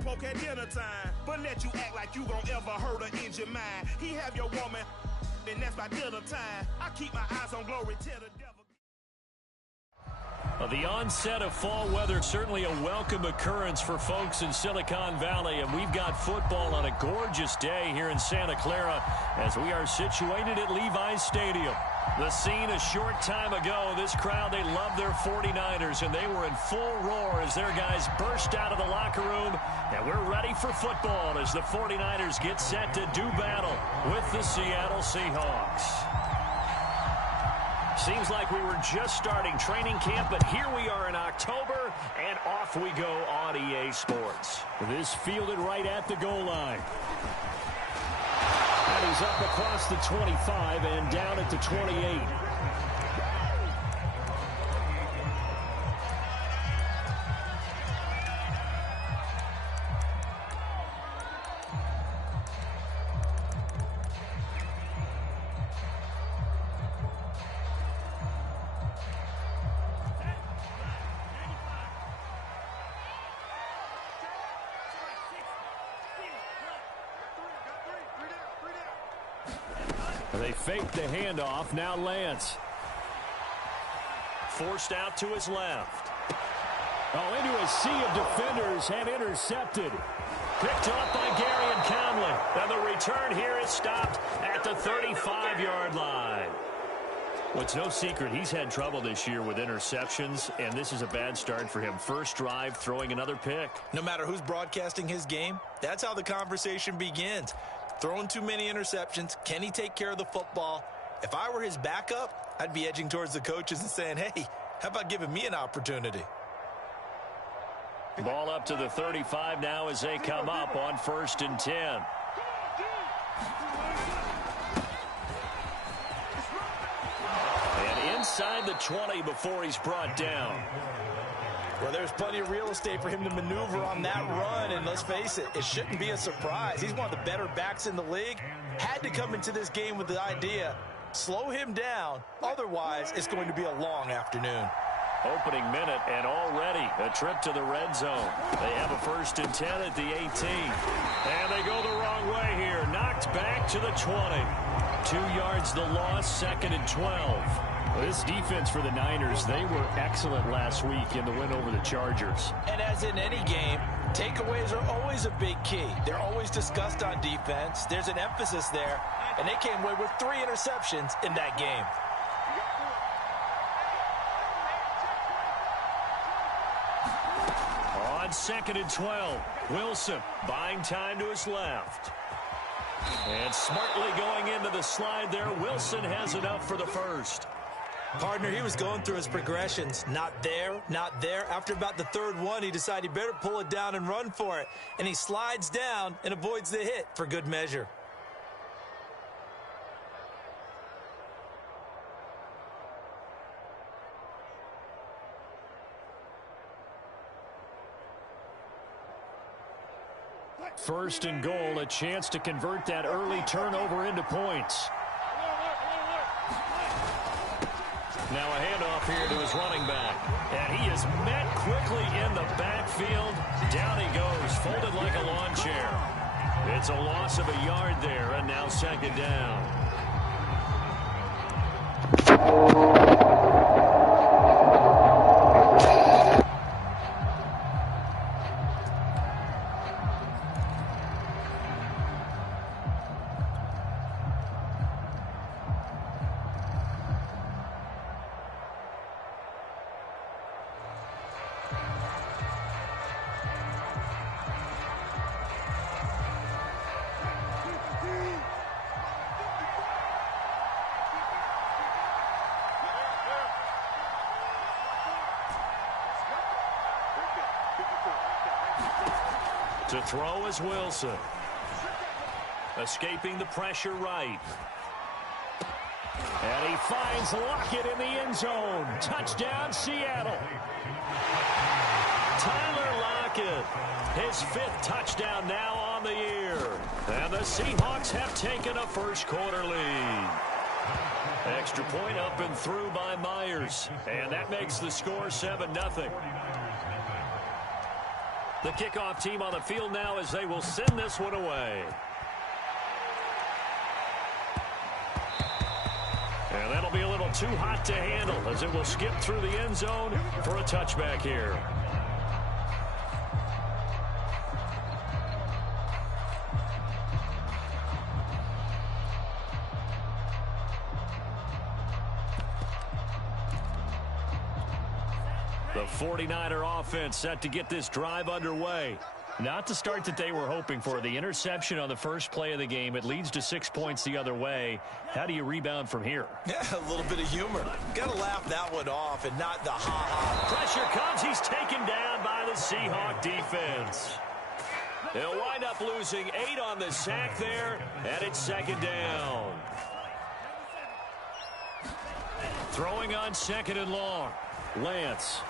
slowpoke at dinner time, but let you act like you gon' ever hurt or injure mine. He have your woman, and that's by dinner time. I keep my eyes on glory till the devil. The onset of fall weather, certainly a welcome occurrence for folks in Silicon Valley, and we've got football on a gorgeous day here in Santa Clara as we are situated at Levi's Stadium. The scene a short time ago, this crowd, they love their 49ers, and they were in full roar as their guys burst out of the locker room, and we're ready for football as the 49ers get set to do battle with the Seattle Seahawks. Seems like we were just starting training camp, but here we are in October, and off we go on EA Sports. This fielded right at the goal line. And he's up across the 25 and down at the 28. They fake the handoff. Now Lance. Forced out to his left. Oh, into a sea of defenders and intercepted. Picked up by Garyon Conley. And the return here is stopped at the 35-yard line. Well, it's no secret he's had trouble this year with interceptions, and this is a bad start for him. First drive, throwing another pick. No matter who's broadcasting his game, that's how the conversation begins. Throwing too many interceptions. Can he take care of the football? If I were his backup, I'd be edging towards the coaches and saying, hey, how about giving me an opportunity? Ball up to the 35 now as they come up on 1st and 10. And inside the 20 before he's brought down. Well, there's plenty of real estate for him to maneuver on that run, and let's face it, it shouldn't be a surprise. He's one of the better backs in the league. Had to come into this game with the idea, slow him down, otherwise it's going to be a long afternoon. Opening minute, and already a trip to the red zone. They have a 1st and 10 at the 18. And they go the wrong way here. Knocked back to the 20. 2 yards the loss, 2nd and 12. This defense for the Niners, they were excellent last week in the win over the Chargers. And as in any game, takeaways are always a big key. They're always discussed on defense. There's an emphasis there, and they came away with 3 interceptions in that game. On 2nd and 12, Wilson buying time to his left. And smartly going into the slide there, Wilson has enough for the first. Partner, he was going through his progressions. Not there, not there. After about the 3rd one, he decided he better pull it down and run for it. And he slides down and avoids the hit for good measure. First and goal, a chance to convert that early turnover into points. Now a handoff here to his running back. And he is met quickly in the backfield. Down he goes, folded like a lawn chair. It's a loss of a yard there, and now 2nd down. To throw is Wilson. Escaping the pressure right. And he finds Lockett in the end zone. Touchdown, Seattle. Tyler Lockett, his 5th touchdown now on the year. And the Seahawks have taken a first quarter lead. Extra point up and through by Myers. And that makes the score 7-0. The kickoff team on the field now as they will send this one away. And that'll be a little too hot to handle as it will skip through the end zone for a touchback here. The 49er offense set to get this drive underway. Not the start that they were hoping for. The interception on the first play of the game. It leads to 6 points the other way. How do you rebound from here? Yeah, a little bit of humor. Got to laugh that one off and not the ha-ha. Pressure comes. He's taken down by the Seahawk defense. They'll wind up losing 8 on the sack there, and it's second down. Throwing on second and long. Lance.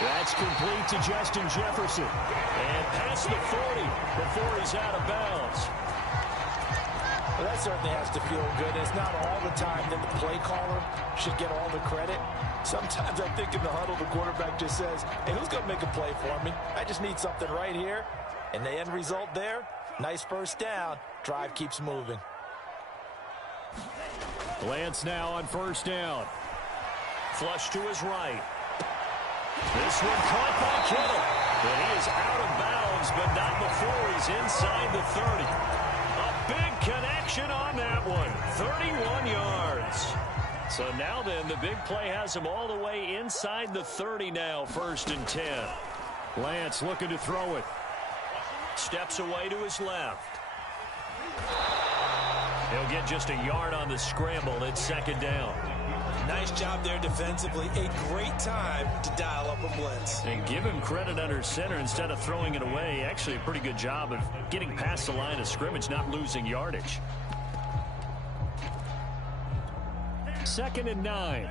That's complete to Justin Jefferson. And past the 40 before he's out of bounds. Well, that certainly has to feel good. It's not all the time that the play caller should get all the credit. Sometimes I think in the huddle, the quarterback just says, hey, who's going to make a play for me? I just need something right here. And the end result there, nice first down. Drive keeps moving. Lance now on first down. Flush to his right. This one caught by Kittle. But he is out of bounds, but not before he's inside the 30. A big connection on that one. 31 yards. So now then, the big play has him all the way inside the 30 now, 1st and 10. Lance looking to throw it. Steps away to his left. He'll get just a yard on the scramble. It's second down. Nice job there defensively. A great time to dial up a blitz. And give him credit under center instead of throwing it away. Actually a pretty good job of getting past the line of scrimmage, not losing yardage. 2nd and 9.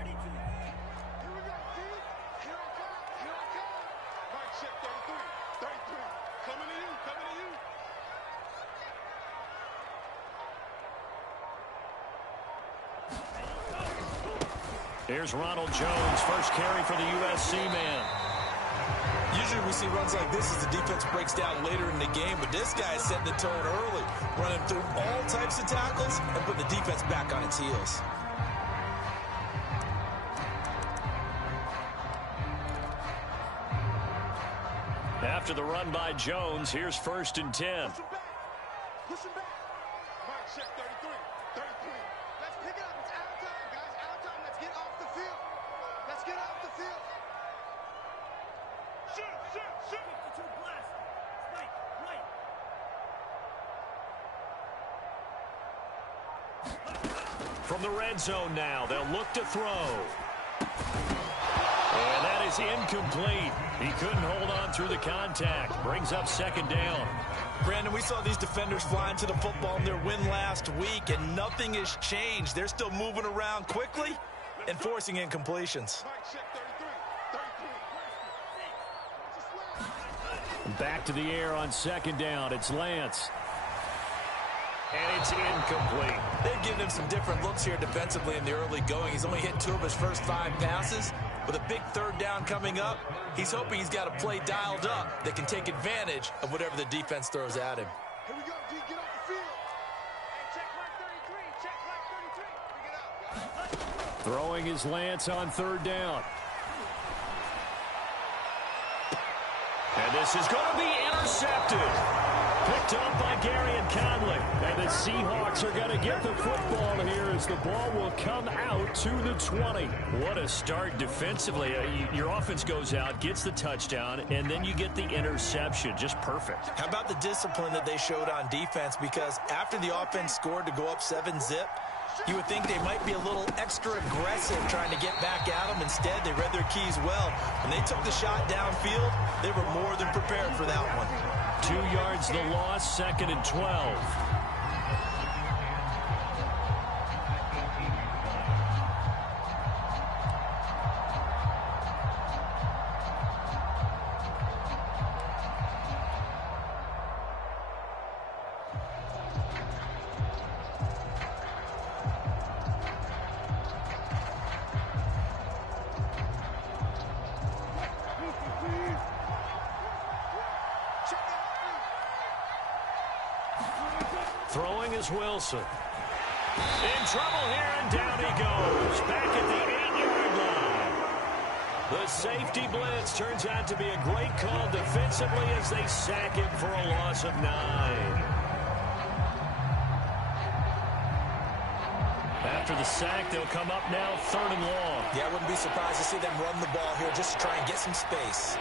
Here's Ronald Jones, first carry for the USC man. Usually we see runs like this as the defense breaks down later in the game, but this guy is setting the tone early, running through all types of tackles and putting the defense back on its heels. After the run by Jones, here's 1st and 10. Push him back. Mark, check 33. 33. Let's pick it up. It's out of time, guys. Out of time. Let's get off the field. Let's get off the field. Shoot. 52 blast. Right. From the red zone now, they'll look to throw. And that is incomplete. He couldn't hold on through the contact. Brings up second down. Brandon, we saw these defenders flying to the football in their win last week, and nothing has changed. They're still moving around quickly and forcing incompletions. Back to the air on second down. It's Lance. And it's incomplete. They've given him some different looks here defensively in the early going. He's only hit 2 of his first 5 passes. With a big third down coming up, he's hoping he's got a play dialed up that can take advantage of whatever the defense throws at him. Here we go, D. Get off the field. Hey, check mark 33. Check mark 33. Bring it out. Throwing is Lance on third down. And this is going to be intercepted. Picked up by Garyon Conley. And the Seahawks are going to get the football here as the ball will come out to the 20. What a start defensively. Your offense goes out, gets the touchdown, and then you get the interception. Just perfect. How about the discipline that they showed on defense? Because after the offense scored to go up 7-zip, you would think they might be a little extra aggressive trying to get back at them. Instead, they read their keys well. When they took the shot downfield, they were more than prepared for that one. 2 yards the loss, 2nd and 12. Throwing is Wilson. In trouble here, and down he goes. Back at the 8-yard line. The safety blitz turns out to be a great call defensively as they sack him for a loss of 9. After the sack, they'll come up now 3rd and long. Yeah, I wouldn't be surprised to see them run the ball here just to try and get some space.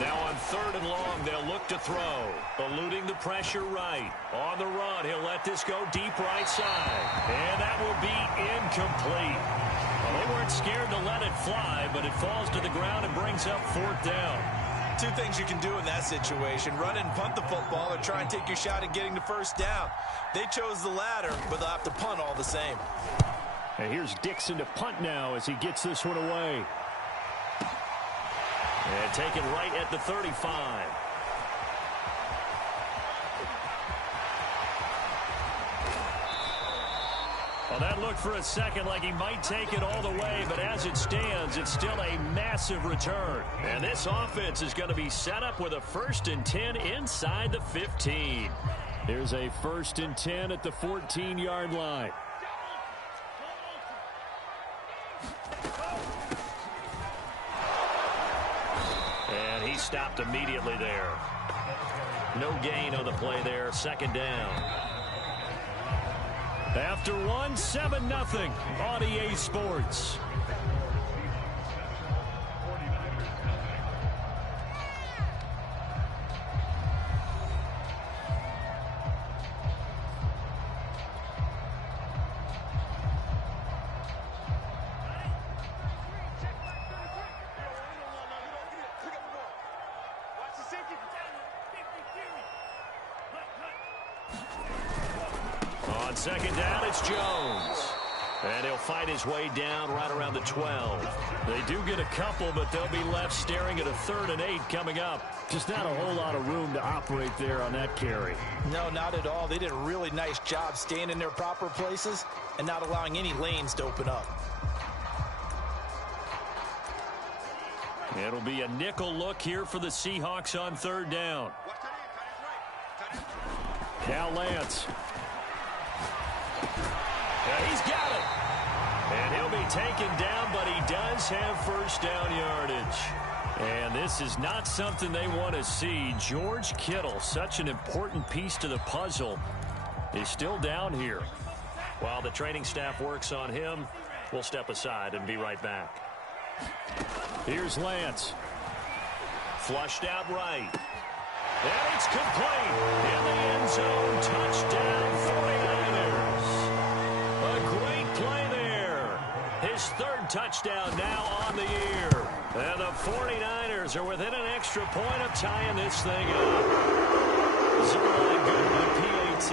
Now on 3rd and long, they'll look to throw. Eluding the pressure right. On the run, he'll let this go deep right side. And that will be incomplete. Well, they weren't scared to let it fly, but it falls to the ground and brings up 4th down. 2 things you can do in that situation: run and punt the football, or try and take your shot at getting the 1st down. They chose the latter, but they'll have to punt all the same. And here's Dixon to punt now as he gets this one away. And taken right at the 35. Well, that looked for a second like he might take it all the way, but as it stands, it's still a massive return. And this offense is going to be set up with a 1st and 10 inside the 15. There's a 1st and 10 at the 14-yard line. And he stopped immediately there. No gain on the play there. 2nd down. After 1, 7-0 on EA Sports. On 2nd down, it's Jones. And he'll fight his way down right around the 12. They do get a couple, but they'll be left staring at a 3rd and 8 coming up. Just not a whole lot of room to operate there on that carry. No, not at all. They did a really nice job staying in their proper places and not allowing any lanes to open up. It'll be a nickel look here for the Seahawks on 3rd down. Cal Lance. He's got it. And he'll be taken down, but he does have 1st down yardage. And this is not something they want to see. George Kittle, such an important piece to the puzzle, is still down here. While the training staff works on him, we'll step aside and be right back. Here's Lance. Flushed out right. And it's complete. In the end zone, touchdown 49ers. A great play there. His 3rd touchdown now on the year. And the 49ers are within an extra point of tying this thing up. Zerline good by PAT.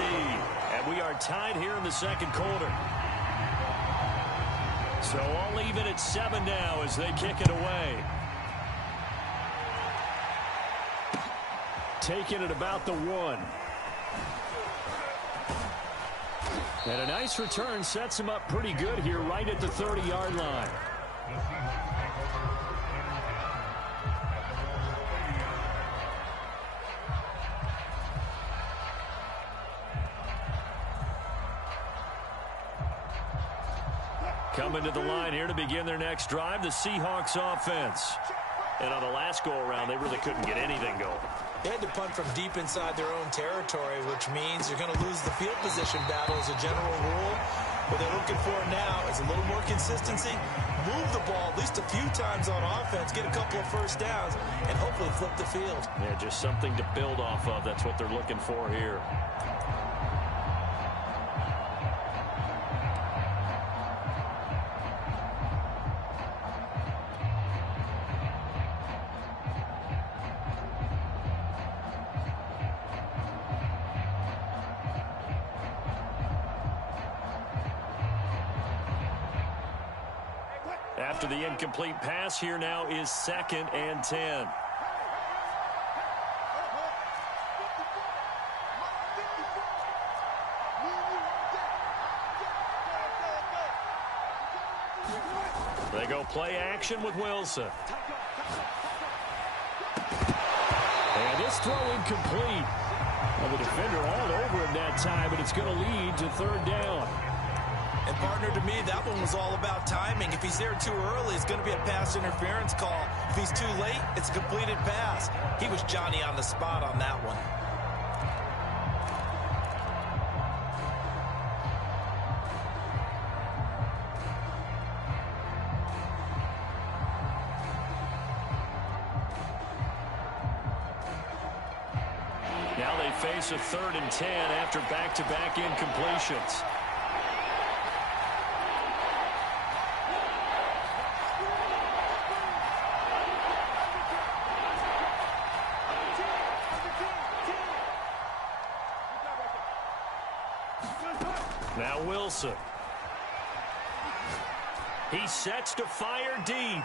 And we are tied here in the 2nd quarter. So all even at 7 now as they kick it away. Taking it about the 1. And a nice return sets him up pretty good here right at the 30-yard line. Coming to the line here to begin their next drive, the Seahawks offense. And on the last go-around, they really couldn't get anything going. They had to punt from deep inside their own territory, which means you're going to lose the field position battle as a general rule. What they're looking for now is a little more consistency, move the ball at least a few times on offense, get a couple of 1st downs, and hopefully flip the field. Yeah, just something to build off of. That's what they're looking for here. After the incomplete pass, here now is 2nd and 10. They go play action with Wilson. And this throw incomplete. Well, the defender all over him that time, but it's going to lead to third down. And partner, to me, that one was all about timing. If he's there too early, it's going to be a pass interference call. If he's too late, it's a completed pass. He was Johnny on the spot on that one. Now they face a 3rd and 10 after back-to-back incompletions. Now Wilson. He sets to fire deep.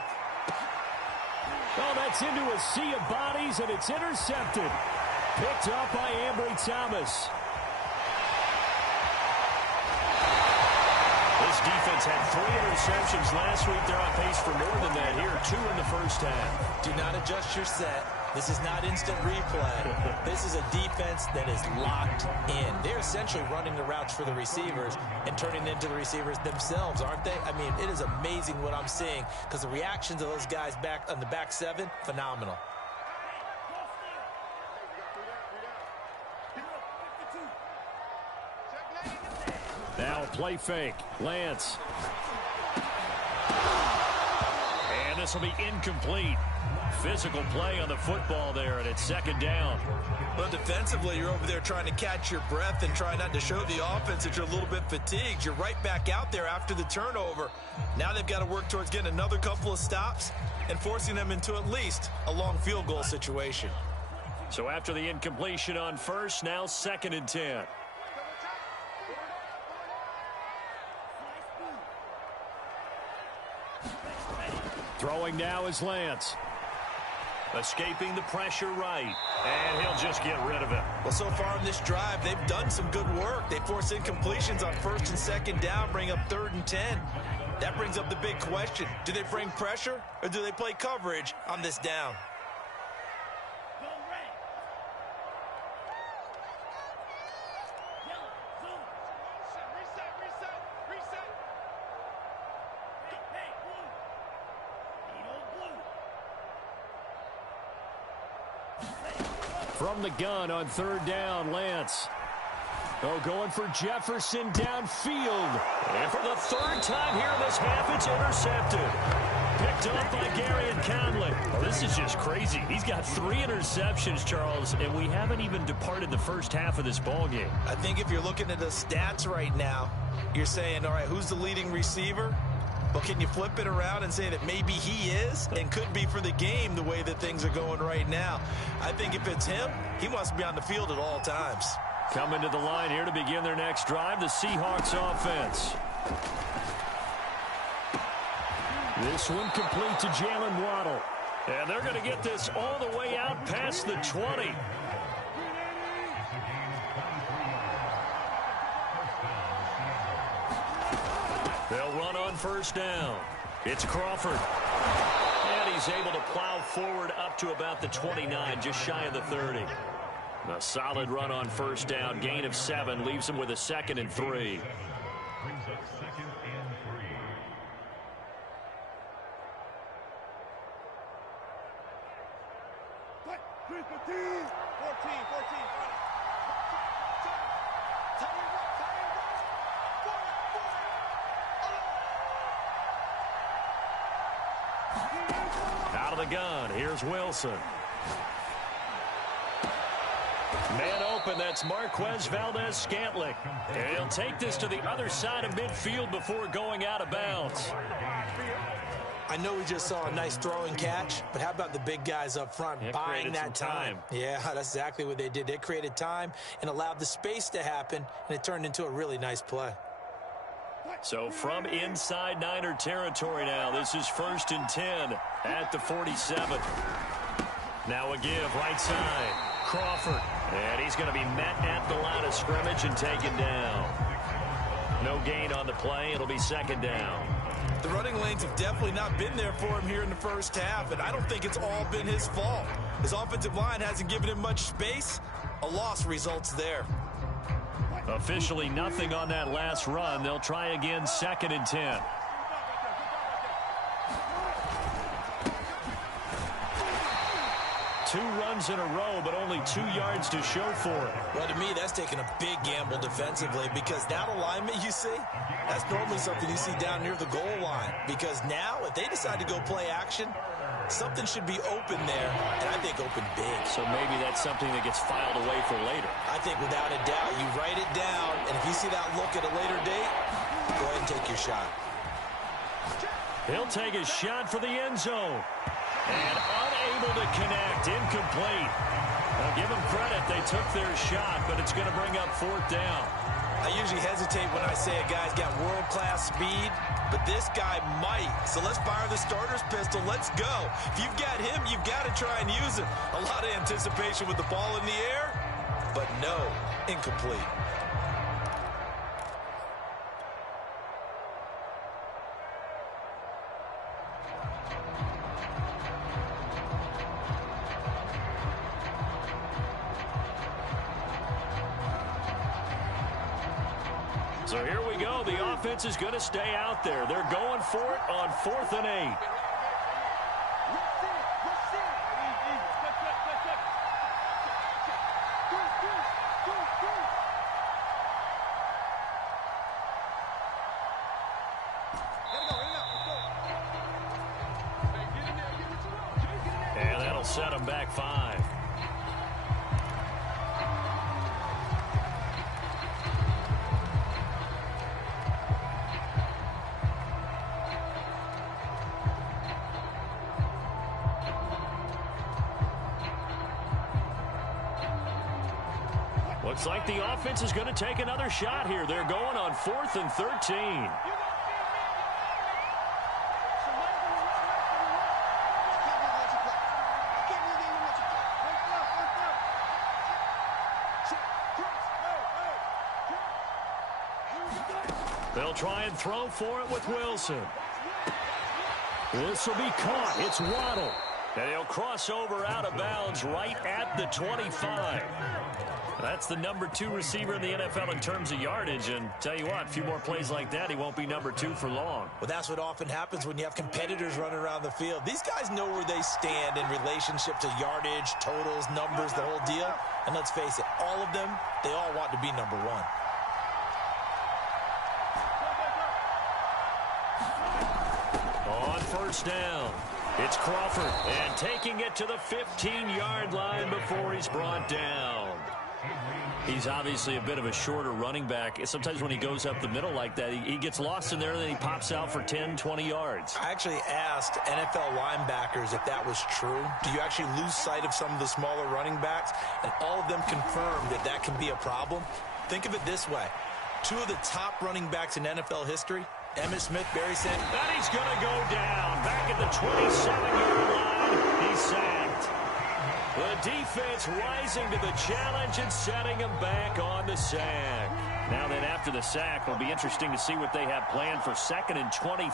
Oh, that's into a sea of bodies, and it's intercepted. Picked up by Ambry Thomas. This defense had 3 interceptions last week. They're on pace for more than that here. 2 in the first half. Do not adjust your set. This is not instant replay. This is a defense that is locked in. They're essentially running the routes for the receivers and turning into the receivers themselves, aren't they? I mean, it is amazing what I'm seeing because the reactions of those guys back on the back 7, phenomenal. Now play fake. Lance. And this will be incomplete. Physical play on the football there, and it's 2nd down. But defensively, you're over there trying to catch your breath and try not to show the offense that you're a little bit fatigued. You're right back out there after the turnover. Now they've got to work towards getting another couple of stops and forcing them into at least a long field goal situation. So after the incompletion on first, now 2nd and 10. Throwing now is Lance. Escaping the pressure right. And he'll just get rid of it. Well, so far in this drive, they've done some good work. They force incompletions on 1st and 2nd down, bring up 3rd and 10. That brings up the big question. Do they bring pressure or do they play coverage on this down? From the gun on 3rd down, Lance. Oh, going for Jefferson downfield. And for the 3rd time here in this half, it's intercepted. Picked up by Garyon Conley. Oh, this is just crazy. He's got 3 interceptions, Charles, and we haven't even departed the first half of this ballgame. I think if you're looking at the stats right now, you're saying, all right, who's the leading receiver? But can you flip it around and say that maybe he is and could be for the game the way that things are going right now? I think if it's him, he wants to be on the field at all times. Coming to the line here to begin their next drive, the Seahawks offense. This one complete to Jalen Waddle. And they're going to get this all the way out past the 20. They'll run on 1st down. It's Crawford. And he's able to plow forward up to about the 29, just shy of the 30. A solid run on 1st down. Gain of 7 leaves him with a 2nd and 3. Out of the gun, here's Wilson. Man open, that's Marquez Valdes-Scantling. And he'll take this to the other side of midfield before going out of bounds. I know we just saw a nice throwing catch, but how about the big guys up front buying that time? Yeah, that's exactly what they did. They created time and allowed the space to happen, and it turned into a really nice play. So from inside Niner territory now, this is 1st and 10 at the 47. Now a give right side. Crawford. And he's going to be met at the line of scrimmage and taken down. No gain on the play. It'll be 2nd down. The running lanes have definitely not been there for him here in the first half, and I don't think it's all been his fault. His offensive line hasn't given him much space. A loss results there. Officially nothing on that last run. They'll try again, 2nd and 10. Two runs in a row, but only 2 yards to show for it. Well, to me, that's taking a big gamble defensively, because that alignment you see, that's normally something you see down near the goal line. Because now, if they decide to go play action, something should be open there, and I think open big. So maybe that's something that gets filed away for later. I think without a doubt, you write it down, and if you see that look at a later date, go ahead and take your shot. He'll take a shot for the end zone. And unable to connect, incomplete. Now give them credit, they took their shot, but it's going to bring up 4th down. I usually hesitate when I say a guy's got world-class speed, but this guy might. So let's fire the starter's pistol. Let's go. If you've got him, you've got to try and use it. A lot of anticipation with the ball in the air, but no, incomplete. So here we go. The offense is going to stay out there. They're going for it on 4th and 8. And that'll set them back 5. Looks like the offense is going to take another shot here. They're going on 4th and 13. They'll try and throw for it with Wilson. This will be caught. It's Waddle. And he'll cross over out of bounds right at the 25. That's the number 2 receiver in the NFL in terms of yardage. And tell you what, a few more plays like that, he won't be number 2 for long. Well, that's what often happens when you have competitors running around the field. These guys know where they stand in relationship to yardage, totals, numbers, the whole deal. And let's face it, all of them, they all want to be number 1. On 1st down, it's Crawford, and taking it to the 15-yard line before he's brought down. He's obviously a bit of a shorter running back. Sometimes when he goes up the middle like that, he gets lost in there, and then he pops out for 10, 20 yards. I actually asked NFL linebackers if that was true. Do you actually lose sight of some of the smaller running backs? And all of them confirmed that that can be a problem. Think of it this way. 2 of the top running backs in NFL history, Emmitt Smith, Barry Sanders. And he's going to go down. Back at the 27-yard line, he's sacked. The defense rising to the challenge and setting him back on the sack. Now then, after the sack, it'll be interesting to see what they have planned for 2nd and 23.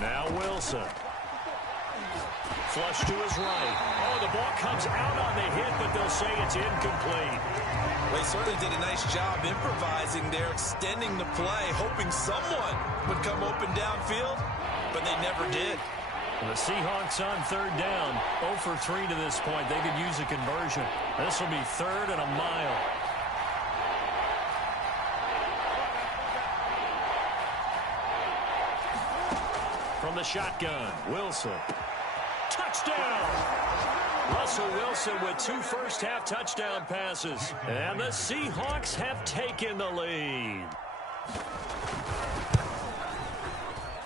Now Wilson. Flush to his right. Oh, the ball comes out on the hit, but they'll say it's incomplete. They certainly did a nice job improvising there, extending the play, hoping someone would come open downfield, but they never did. The Seahawks on 3rd down, 0 for 3 to this point. They could use a conversion. This will be 3rd and a mile. From the shotgun, Wilson. Touchdown! Russell Wilson with 2 first-half touchdown passes. And the Seahawks have taken the lead.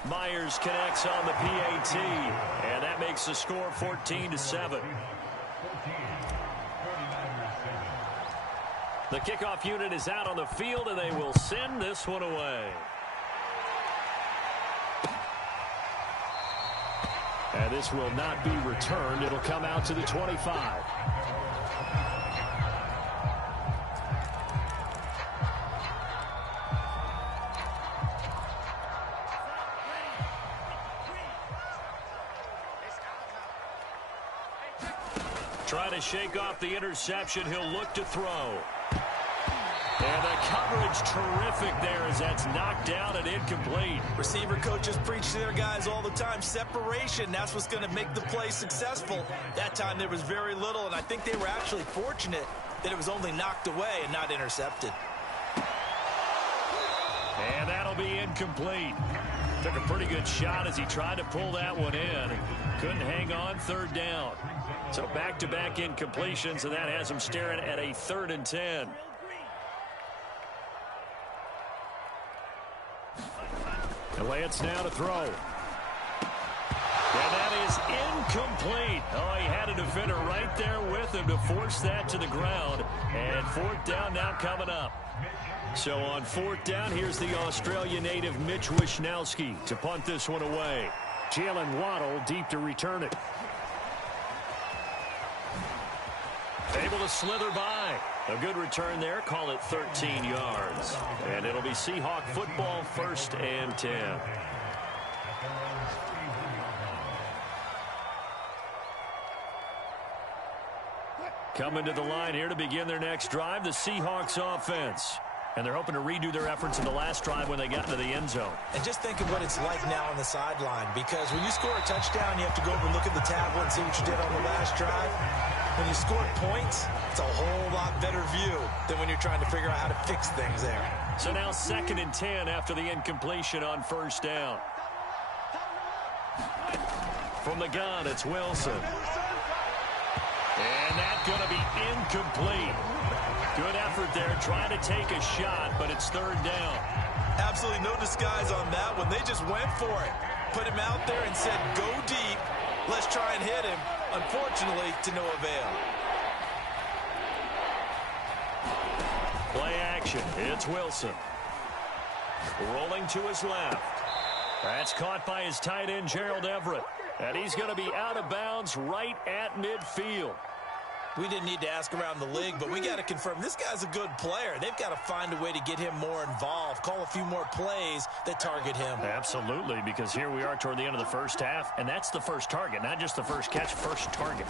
Myers connects on the PAT, and that makes the score 14-7. The kickoff unit is out on the field, and they will send this one away. And this will not be returned. It'll come out to the 25. Trying to shake off the interception. He'll look to throw. And the coverage terrific there as that's knocked down and incomplete. Receiver coaches preach to their guys all the time. Separation, that's what's going to make the play successful. That time there was very little, and I think they were actually fortunate that it was only knocked away and not intercepted. And that'll be incomplete. Took a pretty good shot as he tried to pull that one in. Couldn't hang on, third down. So back-to-back incompletions, and that has him staring at a 3rd and 10. And Lance now to throw. And that is incomplete. Oh, he had a defender right there with him to force that to the ground. And 4th down now coming up. So on 4th down, here's the Australia native Mitch Wishnowsky to punt this one away. Jalen Waddle deep to return it. Able to slither by. A good return there. Call it 13 yards. And it'll be Seahawk football, 1st and 10. Coming to the line here to begin their next drive, the Seahawks offense. And they're hoping to redo their efforts in the last drive when they got into the end zone. And just think of what it's like now on the sideline, because when you score a touchdown, you have to go over and look at the tablet and see what you did on the last drive. When you score points, it's a whole lot better view than when you're trying to figure out how to fix things there. So now 2nd and 10 after the incompletion on 1st down. From the gun, it's Wilson. And that's going to be incomplete. Good effort there, trying to take a shot, but it's 3rd down. Absolutely no disguise on that one. They just went for it. Put him out there and said, go deep. Let's try and hit him. Unfortunately, to no avail. Play action. It's Wilson. Rolling to his left. That's caught by his tight end, Gerald Everett. And he's going to be out of bounds right at midfield. We didn't need to ask around the league, but we got to confirm this guy's a good player. They've got to find a way to get him more involved, call a few more plays that target him. Absolutely, because here we are toward the end of the first half, and that's the first target, not just the first catch, first target.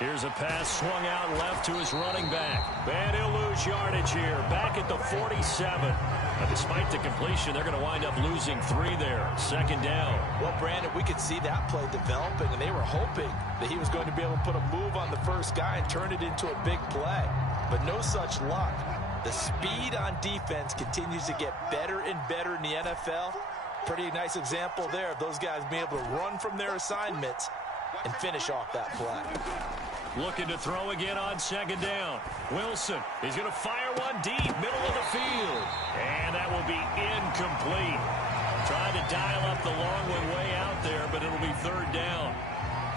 Here's a pass swung out left to his running back. And he'll lose yardage here, back at the 47. Now, despite the completion, they're going to wind up losing 3 there. 2nd down. Well, Brandon, we could see that play developing, and they were hoping that he was going to be able to put a move on the first guy and turn it into a big play. But no such luck. The speed on defense continues to get better and better in the NFL. Pretty nice example there of those guys being able to run from their assignments and finish off that play. Looking to throw again on 2nd down. Wilson is going to fire one deep, middle of the field. And that will be incomplete. Trying to dial up the long one way out there, but it'll be 3rd down.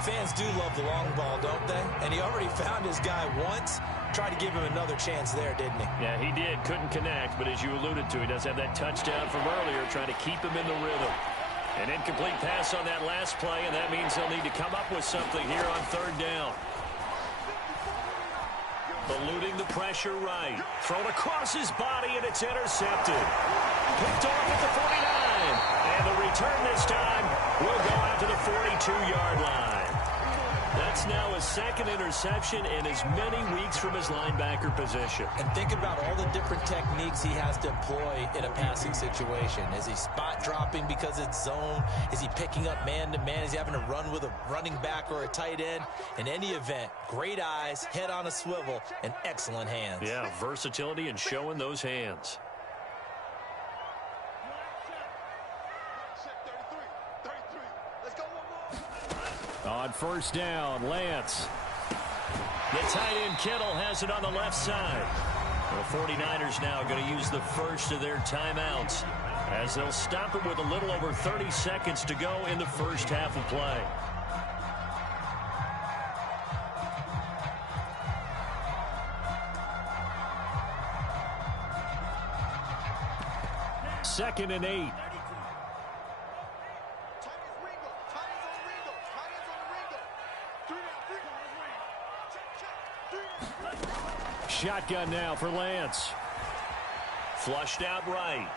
Fans do love the long ball, don't they? And he already found his guy once. Tried to give him another chance there, didn't he? Yeah, he did. Couldn't connect, but as you alluded to, he does have that touchdown from earlier, trying to keep him in the rhythm. An incomplete pass on that last play, and that means they'll need to come up with something here on 3rd down. Eluding the pressure right. Thrown across his body, and it's intercepted. Picked off at the 49. And the return this time will go out to the 42-yard line. That's now his 2nd interception in as many weeks from his linebacker position. And think about all the different techniques he has to employ in a passing situation. Is he spot dropping because it's zone? Is he picking up man-to-man? Is he having to run with a running back or a tight end? In any event, great eyes, head on a swivel, and excellent hands. Yeah, versatility and showing those hands. On 1st down, Lance. The tight end Kittle has it on the left side. The 49ers now going to use the first of their timeouts as they'll stop it with a little over 30 seconds to go in the first half of play. Second and 8. Shotgun now for Lance. Flushed out right.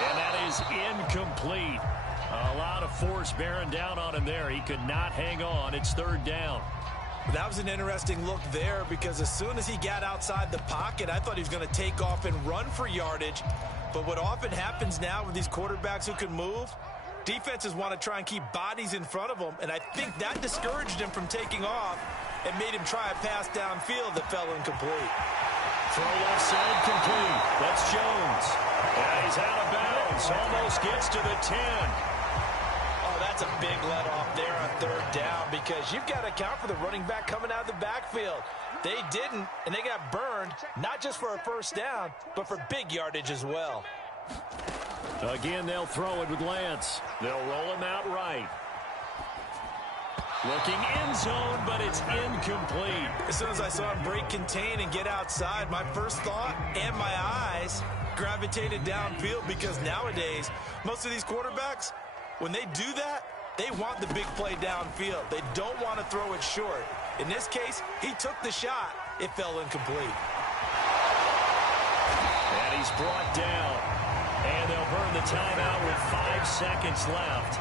And that is incomplete. A lot of force bearing down on him there. He could not hang on. It's third down. That was an interesting look there because as soon as he got outside the pocket, I thought he was going to take off and run for yardage. But what often happens now with these quarterbacks who can move, defenses want to try and keep bodies in front of them, and I think that discouraged him from taking off and made him try a pass downfield that fell incomplete. Throw left side complete. That's Jones. And he's out of bounds. Almost gets to the 10. Oh, that's a big let off there on third down because you've got to account for the running back coming out of the backfield. They didn't, and they got burned, not just for a first down, but for big yardage as well. Again, they'll throw it with Lance. They'll roll him out right. Looking end zone, but it's incomplete. As soon as I saw him break contain and get outside, my first thought and my eyes gravitated downfield because nowadays, most of these quarterbacks, when they do that, they want the big play downfield. They don't want to throw it short. In this case, he took the shot. It fell incomplete. And he's brought down. And they'll burn the timeout with 5 seconds left.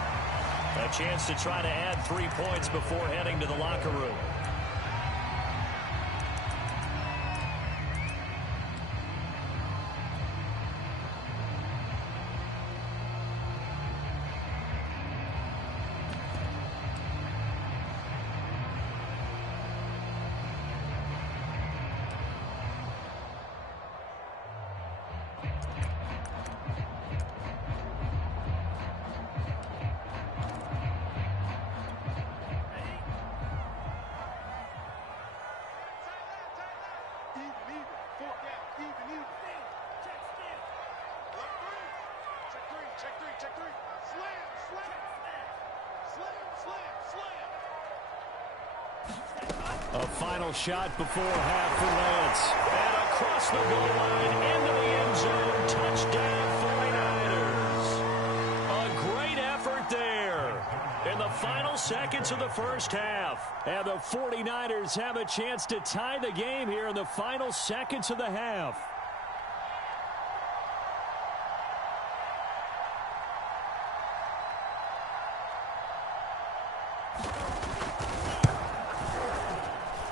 A chance to try to add 3 points before heading to the locker room. A final shot before half for Lance. And across the goal line into the end zone. Touchdown 49ers. A great effort there in the final seconds of the first half. And the 49ers have a chance to tie the game here in the final seconds of the half.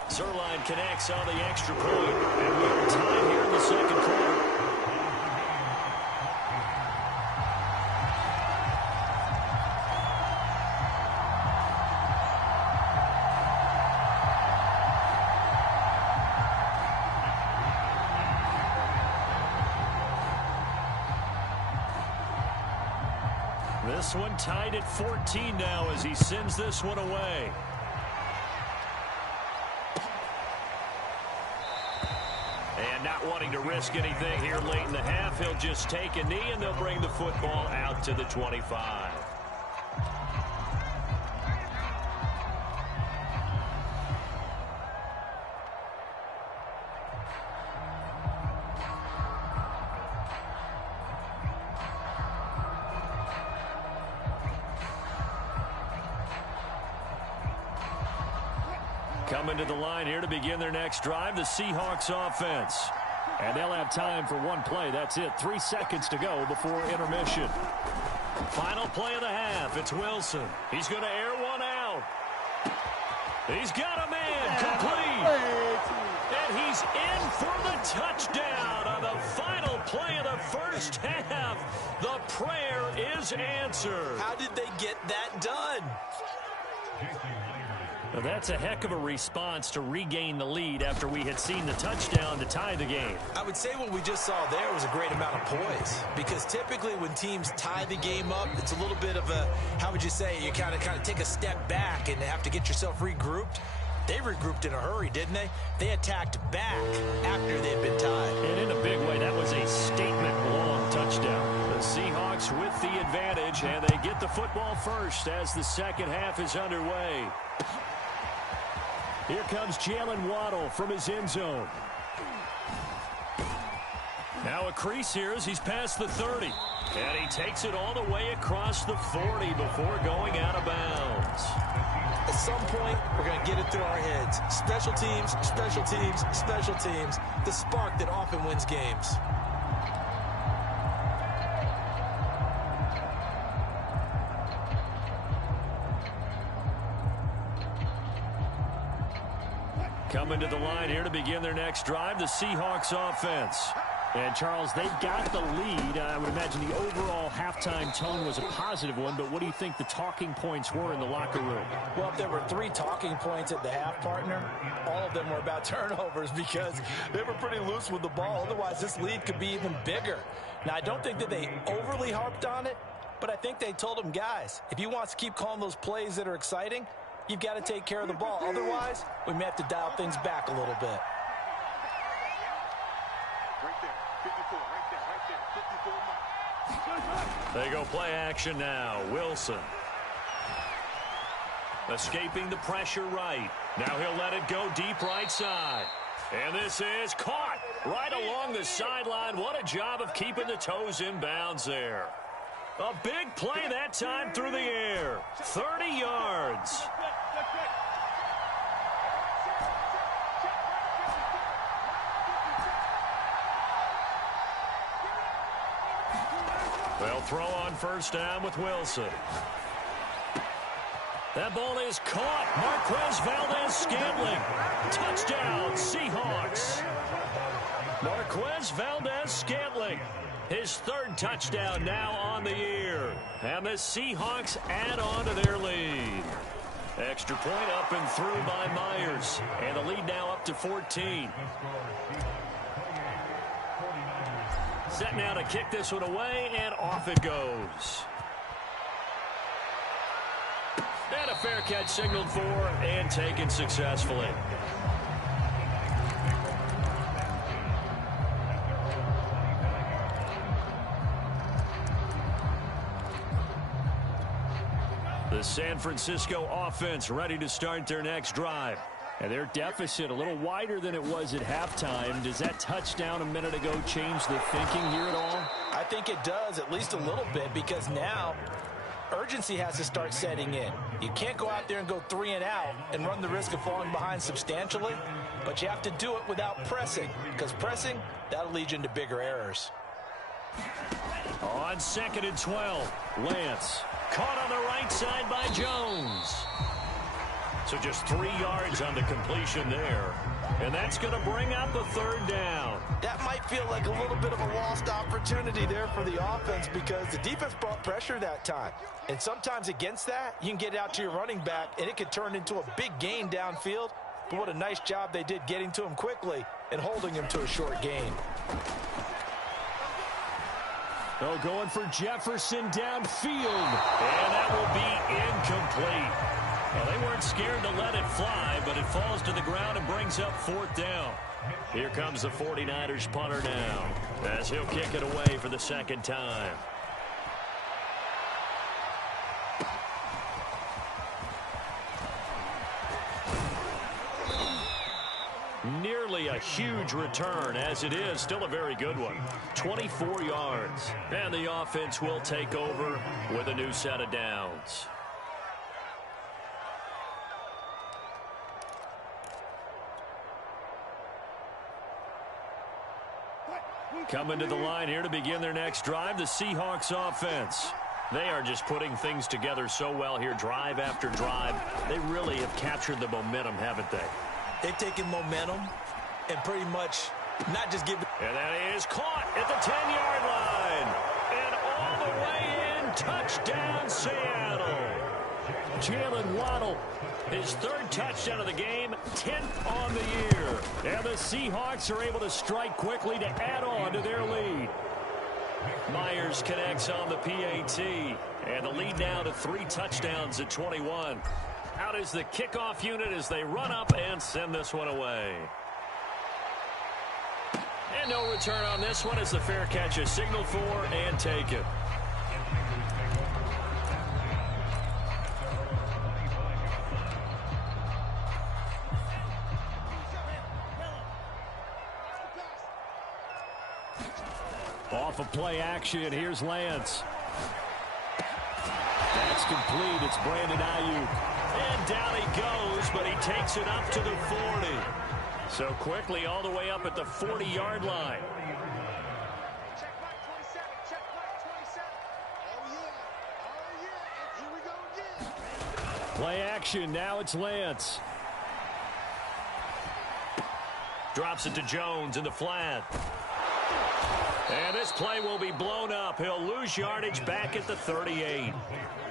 Zuerlein connects on the extra point, and we're tied here in the second quarter. This one tied at 14 now as he sends this one away. And not wanting to risk anything here late in the half, he'll just take a knee and they'll bring the football out to the 25. Coming to the line here to begin their next drive, the Seahawks offense. And they'll have time for one play. That's it. 3 seconds to go before intermission. Final play of the half. It's Wilson. He's going to air one out. He's got a man complete. And he's in for the touchdown on the final play of the first half. The prayer is answered. How did they get that done? Well, that's a heck of a response to regain the lead after we had seen the touchdown to tie the game. I would say what we just saw there was a great amount of poise because typically when teams tie the game up, it's a little bit of a, how would you say, you kind of take a step back and have to get yourself regrouped. They regrouped in a hurry, didn't they? They attacked back after they'd been tied. And in a big way, that was a statement-long touchdown. The Seahawks with the advantage, and they get the football first as the second half is underway. Here comes Jalen Waddle from his end zone. Now a crease here as he's past the 30. And he takes it all the way across the 40 before going out of bounds. At some point, we're going to get it through our heads. Special teams, special teams, special teams. The spark that often wins games. Coming to the line here to begin their next drive, the Seahawks offense. And, Charles, they've got the lead. I would imagine the overall halftime tone was a positive one, but what do you think the talking points were in the locker room? Well, if there were 3 talking points at the half, partner, all of them were about turnovers because they were pretty loose with the ball. Otherwise, this lead could be even bigger. Now, I don't think that they overly harped on it, but I think they told them, guys, if you want to keep calling those plays that are exciting, you've got to take care of the ball. Otherwise, we may have to dial things back a little bit. Right there, 54, right there, 54 mark. They go play action now. Wilson. Escaping the pressure right. Now he'll let it go deep right side. And this is caught right along the sideline. What a job of keeping the toes in bounds there. A big play that time through the air. 30 yards. They'll throw on first down with Wilson. That ball is caught. Marquez Valdez-Scantling. Touchdown, Seahawks. Marquez Valdez-Scantling. His 3rd touchdown now on the year. And the Seahawks add on to their lead. Extra point up and through by Myers. And the lead now up to 14. Set now to kick this one away, and off it goes. And a fair catch signaled for and taken successfully. The San Francisco offense ready to start their next drive. And their deficit a little wider than it was at halftime. Does that touchdown a minute ago change the thinking here at all? I think it does, at least a little bit, because now urgency has to start setting in. You can't go out there and go 3 and out and run the risk of falling behind substantially, but you have to do it without pressing, because pressing, that'll lead you into bigger errors. On 2nd and 12, Lance caught on the right side by Jones. So just 3 yards on the completion there. And that's going to bring up the 3rd down. That might feel like a little bit of a lost opportunity there for the offense because the defense brought pressure that time. And sometimes against that, you can get out to your running back, and it could turn into a big gain downfield. But what a nice job they did getting to him quickly and holding him to a short gain. Oh, going for Jefferson downfield. And that will be incomplete. Well, they weren't scared to let it fly, but it falls to the ground and brings up 4th down. Here comes the 49ers punter now, as he'll kick it away for the 2nd time. Nearly a huge return, as it is still a very good one. 24 yards. And the offense will take over with a new set of downs. Coming to the line here to begin their next drive, the Seahawks offense. They are just putting things together so well here, drive after drive. They really have captured the momentum, haven't they? They've taken momentum and pretty much not just give it. And that is caught at the 10-yard line. And all the way in, touchdown Seattle. Jalen Waddle, his 3rd touchdown of the game, 10th on the year. And the Seahawks are able to strike quickly to add on to their lead. Myers connects on the PAT. And the lead now to 3 touchdowns at 21. Out is the kickoff unit as they run up and send this one away. And no return on this one as the fair catch is signaled for and taken. Off of play action, here's Lance. That's complete. It's Brandon Ayuk. And down he goes, but he takes it up to the 40. So quickly all the way up at the 40-yard line. Check mark 27, check mark 27. Oh yeah, here we go again. Play action, now it's Lance. Drops it to Jones in the flat. And this play will be blown up. He'll lose yardage back at the 38.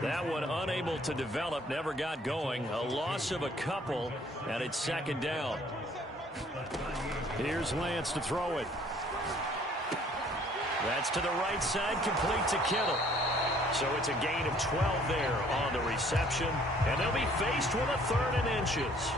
That one unable to develop, never got going. A loss of a couple, and it's second down. Here's Lance to throw it. That's to the right side, complete to Kittle. So it's a gain of 12 there on the reception, and they'll be faced with a 3rd and inches.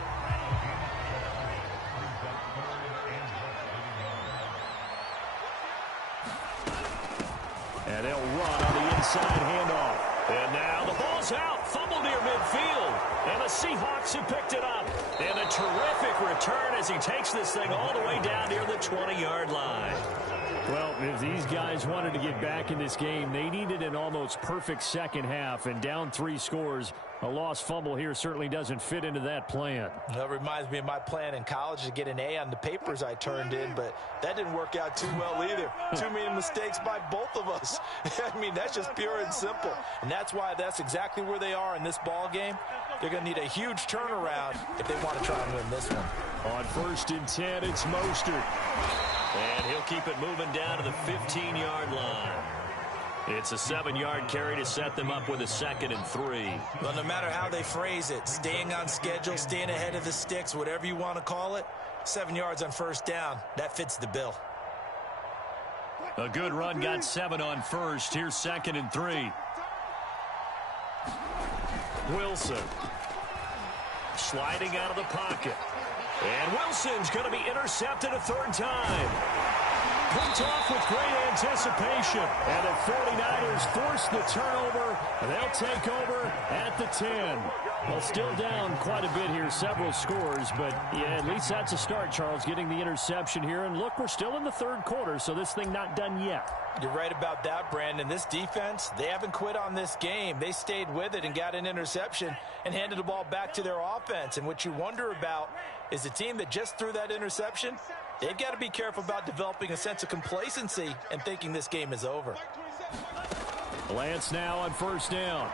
And they'll run on the inside handoff. And now the ball's out. Fumble near midfield. And the Seahawks have picked it up. And a terrific return as he takes this thing all the way down near the 20-yard line. Well, if these guys wanted to get back in this game, they needed an almost perfect second half. And down 3 scores, a lost fumble here certainly doesn't fit into that plan. That reminds me of my plan in college to get an A on the papers I turned in, but that didn't work out too well either. Too many mistakes by both of us. I mean, that's just pure and simple. And that's why that's exactly where they are in this ball game. They're going to need a huge turnaround if they want to try and win this one. On 1st and 10, it's Mostert. And he'll keep it moving down to the 15-yard line. It's a 7-yard carry to set them up with a 2nd and 3. Well, no matter how they phrase it, staying on schedule, staying ahead of the sticks, whatever you want to call it, 7 yards on 1st down, that fits the bill. A good run got 7 on 1st. Here's 2nd and 3. Wilson sliding out of the pocket. And Wilson's going to be intercepted a 3rd time. Picked off with great anticipation. And the 49ers force the turnover. And they'll take over at the 10. Well, still down quite a bit here, several scores. But, yeah, at least that's a start, Charles, getting the interception here. And, look, we're still in the 3rd quarter, so this thing not done yet. You're right about that, Brandon. This defense, they haven't quit on this game. They stayed with it and got an interception and handed the ball back to their offense. And what you wonder about is the team that just threw that interception, they've got to be careful about developing a sense of complacency and thinking this game is over. Lance now on 1st down.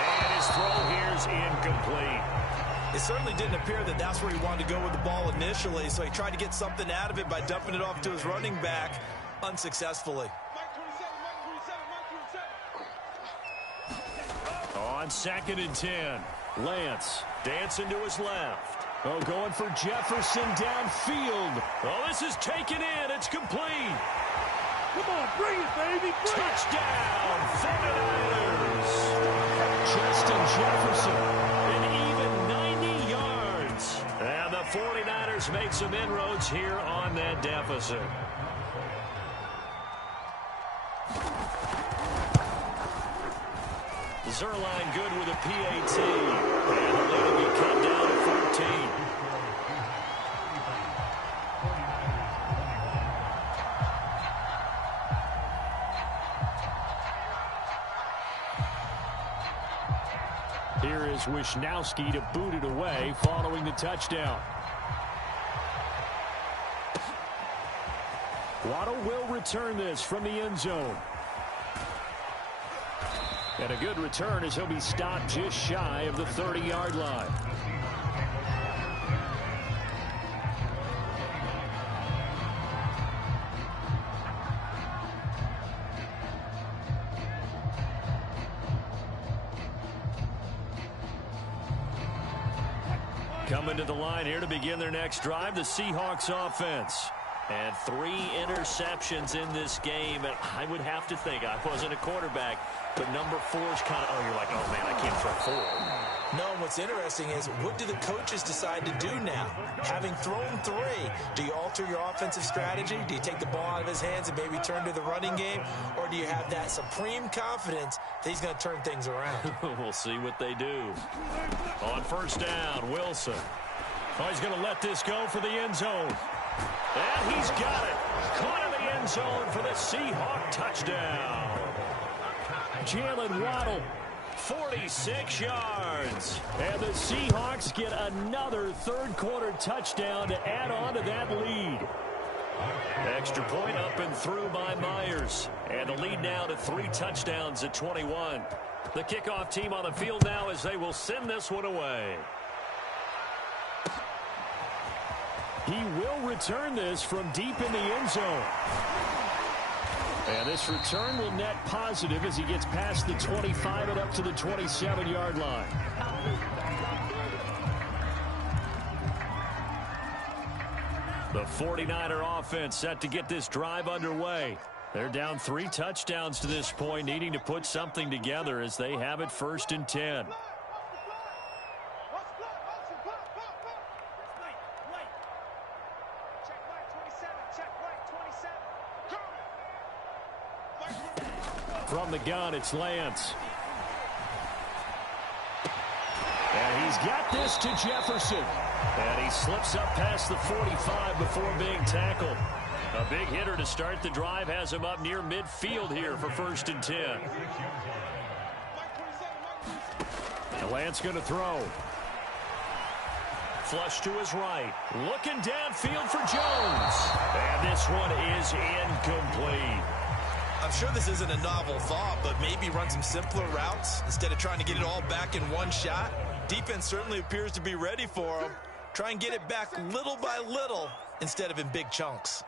And his throw here's incomplete. It certainly didn't appear that that's where he wanted to go with the ball initially, so he tried to get something out of it by dumping it off to his running back unsuccessfully. On 2nd and 10, Lance dancing to his left. Oh, going for Jefferson downfield. Oh, this is taken in. It's complete. Come on, bring it, baby. Touchdown, 49ers. Justin Jefferson. An even 90 yards. And the 49ers make some inroads here on that deficit. Zerline good with a PAT. And the lead will be cut down to 14. Here is Wisnowski to boot it away following the touchdown. Waddle will return this from the end zone. And a good return as he'll be stopped just shy of the 30-yard line. Coming to the line here to begin their next drive, the Seahawks offense. And 3 interceptions in this game. And I would have to think, I wasn't a quarterback, but number 4 is kind of, you're like, oh, man, I can't throw 4. No, what's interesting is, what do the coaches decide to do now? Having thrown 3, do you alter your offensive strategy? Do you take the ball out of his hands and maybe turn to the running game? Or do you have that supreme confidence that he's going to turn things around? We'll see what they do. On 1st down, Wilson. Oh, he's going to let this go for the end zone. And he's got it. Caught in the end zone for the Seahawk touchdown. Jalen Waddle, 46 yards. and the Seahawks get another third-quarter touchdown to add on to that lead. Extra point up and through by Myers. And the lead now to 3 touchdowns at 21. The kickoff team on the field now as they will send this one away. return this from deep in the end zone. And this return will net positive as he gets past the 25 and up to the 27-yard line. The 49er offense set to get this drive underway. They're down 3 touchdowns to this point, needing to put something together as they have it 1st and 10. From the gun, it's Lance. And he's got this to Jefferson. And he slips up past the 45 before being tackled. A big hitter to start the drive has him up near midfield here for 1st and 10. And Lance going to throw. Flush to his right. Looking downfield for Jones. And this one is incomplete. I'm sure this isn't a novel thought, but maybe run some simpler routes instead of trying to get it all back in one shot. Defense certainly appears to be ready for him. Try and get it back little by little instead of in big chunks.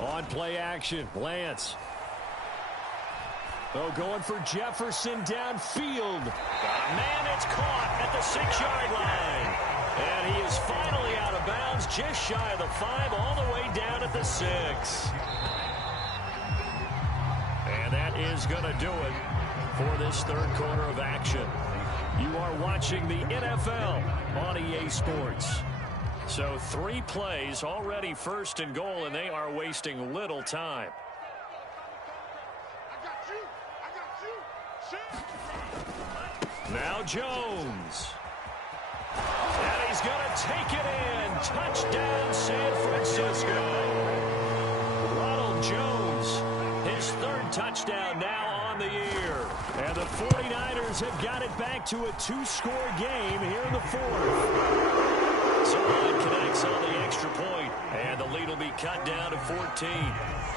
On play action, Lance. Oh, going for Jefferson downfield. Man, it's caught at the 6-yard line. And he is finally out of bounds, just shy of the 5, all the way down at the 6. And that is going to do it for this 3rd quarter of action. You are watching the NFL on EA Sports. So 3 plays already 1st and goal, and they are wasting little time. Now Jones. And he's going to take it in. Touchdown, San Francisco. Ronald Jones, his 3rd touchdown now on the year. And the 49ers have got it back to a 2-score game here in the 4th. So line connects on the extra point, and the lead will be cut down to 14.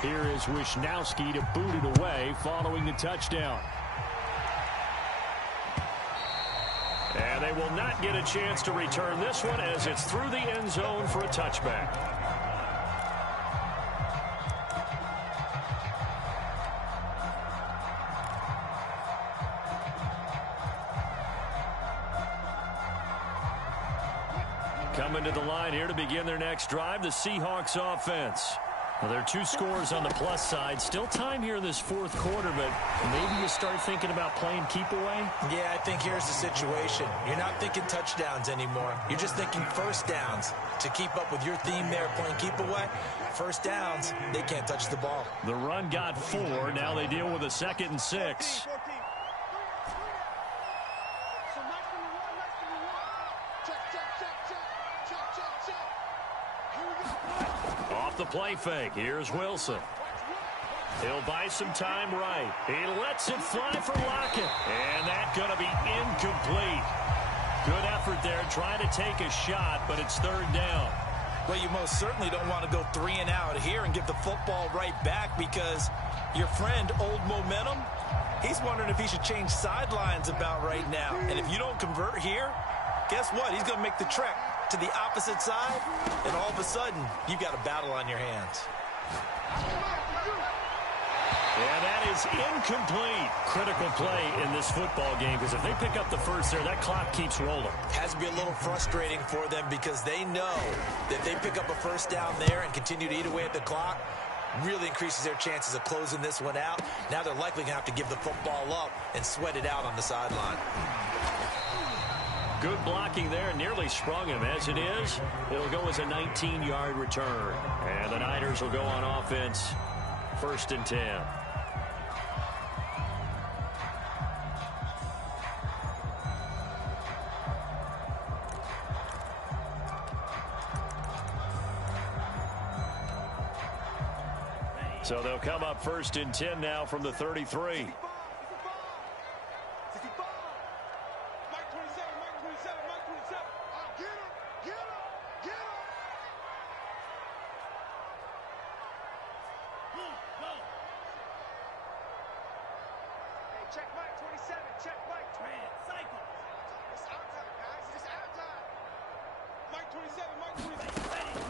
Here is Wisnowski to boot it away following the touchdown. And they will not get a chance to return this one as it's through the end zone for a touchback. Coming to the line here to begin their next drive, the Seahawks offense. Well, there are 2 scores on the plus side. Still time here in this 4th quarter, but maybe you start thinking about playing keep away? Yeah, I think here's the situation. You're not thinking touchdowns anymore. You're just thinking 1st downs. To keep up with your theme there, playing keep away, 1st downs, they can't touch the ball. The run got 4. Now they deal with a 2nd and 6. Off the play fake. Here's Wilson. He'll buy some time right. He lets it fly for Lockett. And that's going to be incomplete. Good effort there trying to take a shot, but it's 3rd down. Well, you most certainly don't want to go 3 and out here and give the football right back because your friend, Old Momentum, he's wondering if he should change sidelines about right now. And if you don't convert here, guess what? He's going to make the trek to the opposite side, and all of a sudden, you've got a battle on your hands. And that is incomplete. Critical play in this football game because if they pick up the 1st there, that clock keeps rolling. Has to be a little frustrating for them because they know that if they pick up a 1st down there and continue to eat away at the clock, really increases their chances of closing this one out. Now they're likely going to have to give the football up and sweat it out on the sideline. Good blocking there, nearly sprung him. As it is, it'll go as a 19-yard return. And the Niners will go on offense, 1st and 10. So they'll come up 1st and 10 now from the 33.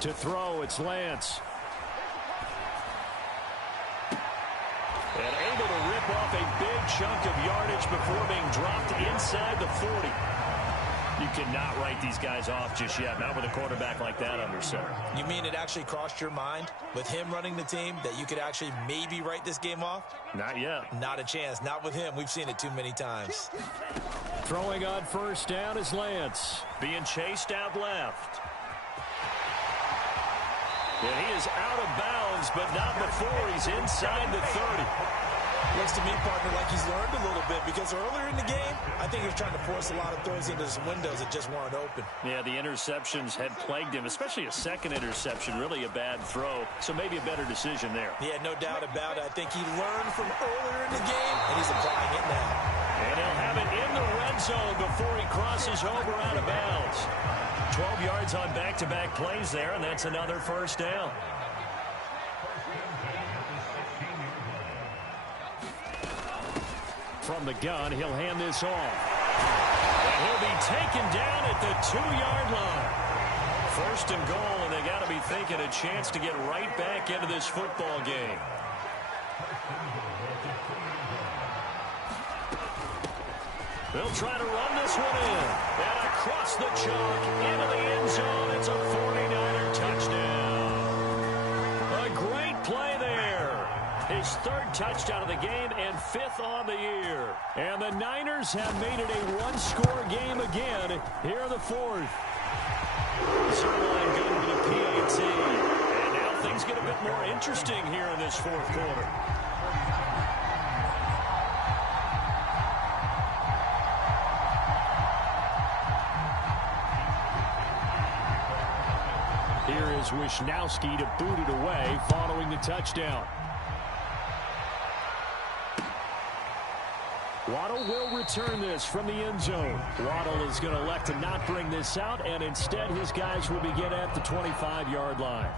To throw, it's Lance. And able to rip off a big chunk of yardage before being dropped inside the 40. You cannot write these guys off just yet, not with a quarterback like that under center. You mean it actually crossed your mind with him running the team that you could actually maybe write this game off? Not yet. Not a chance. Not with him. We've seen it too many times. Throwing on first down is Lance. Being chased out left. And he is out of bounds, but not before he's inside the 30. Looks to me, partner, like he's learned a little bit because earlier in the game, I think he was trying to force a lot of throws into some windows that just weren't open. Yeah, the interceptions had plagued him, especially a second interception, really a bad throw. So maybe a better decision there. Yeah, no doubt about it. I think he learned from earlier in the game, and he's applying it now. And he'll have it in the red zone before he crosses over out of bounds. 12 yards on back-to-back plays there, and that's another first down. From the gun, he'll hand this off. And he'll be taken down at the 2-yard line. First and goal, and they got to be thinking a chance to get right back into this football game. They'll try to run this one in. And across the chalk, into the end zone. It's a 49er touchdown. A great play there. His third touchdown of the game and 5th on the year. And the Niners have made it a one-score game again here in the 4th. Zerline good with the PAT. And now things get a bit more interesting here in this 4th quarter. Here is Wisnowski to boot it away following the touchdown. Waddle will return this from the end zone. Waddle is going to elect to not bring this out, and instead his guys will begin at the 25-yard line.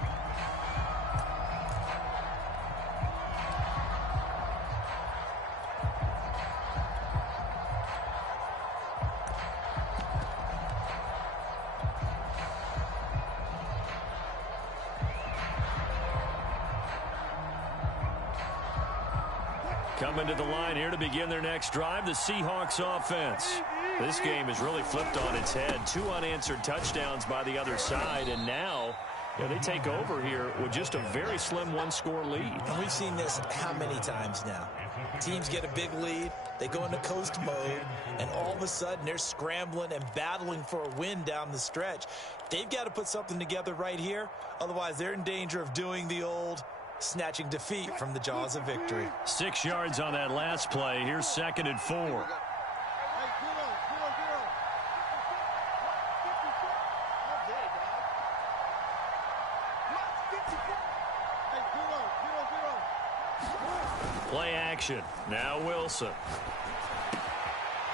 Coming to the line here to begin their next drive, the Seahawks offense. This game is really flipped on its head. 2 unanswered touchdowns by the other side, and now they take over here with just a very slim one-score lead. And we've seen this how many times now? Teams get a big lead, they go into coast mode, and all of a sudden they're scrambling and battling for a win down the stretch. They've got to put something together right here, otherwise they're in danger of doing the old snatching defeat from the jaws of victory. 6 yards on that last play. Here's 2nd and 4. Play action. Now Wilson.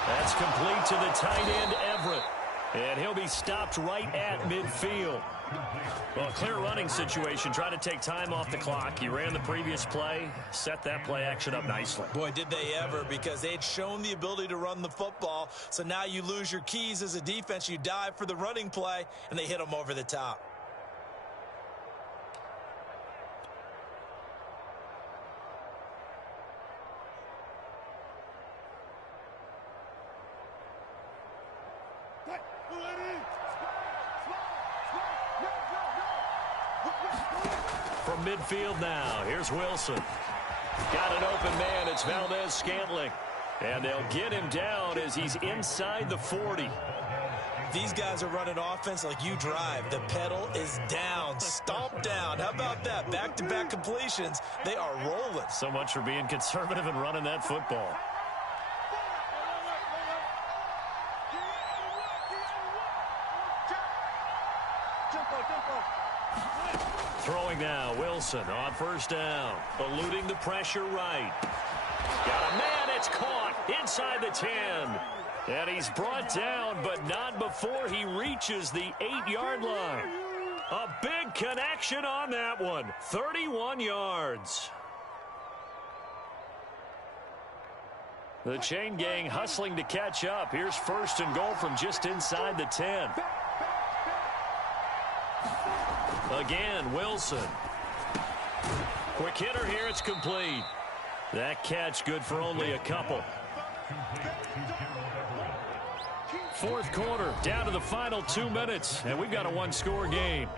That's complete to the tight end, Everett. And he'll be stopped right at midfield. Well, a clear running situation. Try to take time off the clock. He ran the previous play, set that play action up nicely. Boy, did they ever, because they'd shown the ability to run the football. So now you lose your keys as a defense. You dive for the running play, and they hit them over the top. From midfield now, here's Wilson. Got an open man, it's Valdez-Scantling. And they'll get him down as he's inside the 40. These guys are running offense like you drive. The pedal is down, stomp down. How about that? Back-to-back completions. They are rolling. So much for being conservative and running that football. Throwing now, Wilson on first down. Eluding the pressure right. Got a man, it's caught inside the 10. And he's brought down, but not before he reaches the 8-yard line. A big connection on that one. 31 yards. The chain gang hustling to catch up. Here's 1st and goal from just inside the 10. Again, Wilson. Quick hitter here. It's complete. That catch good for only a couple. Fourth quarter, down to the final 2 minutes, and we've got a one-score game.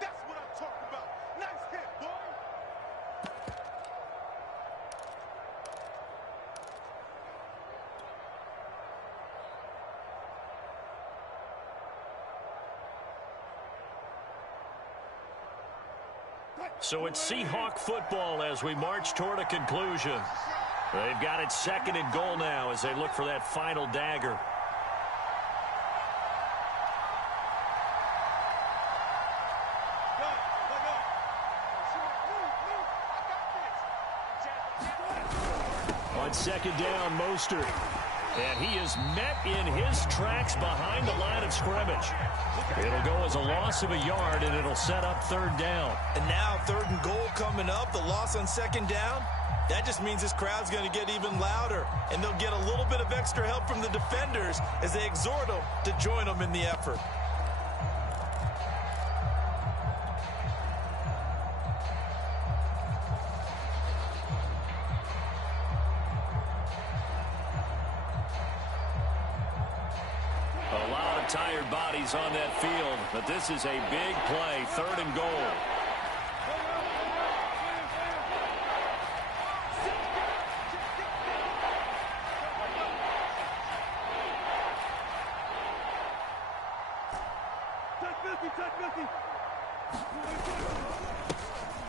That's what I'm talking about. Nice hit, boy. So it's Seahawk football as we march toward a conclusion. They've got it second and goal now as they look for that final dagger. On second down, Mostert. And he is met in his tracks behind the line of scrimmage. It'll go as a loss of a yard, and it'll set up third down. And now third and goal coming up, the loss on second down. That just means this crowd's going to get even louder, and they'll get a little bit of extra help from the defenders as they exhort them to join them in the effort. Tired bodies on that field, but this is a big play, third and goal.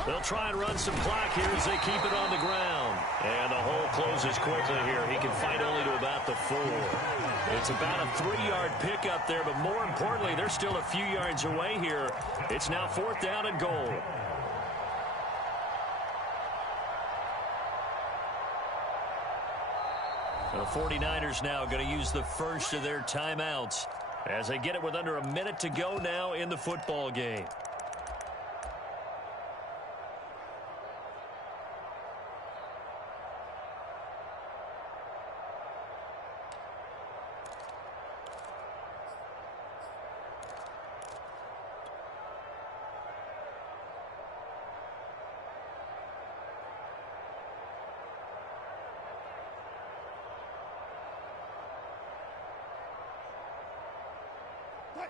They'll try and run some clock here as they keep it on the ground. And the hole closes quickly here. He can fight only to about the 4. It's about a 3-yard pickup there, but more importantly, they're still a few yards away here. It's now fourth down and goal. The 49ers now going to use the first of their timeouts as they get it with under a minute to go now in the football game.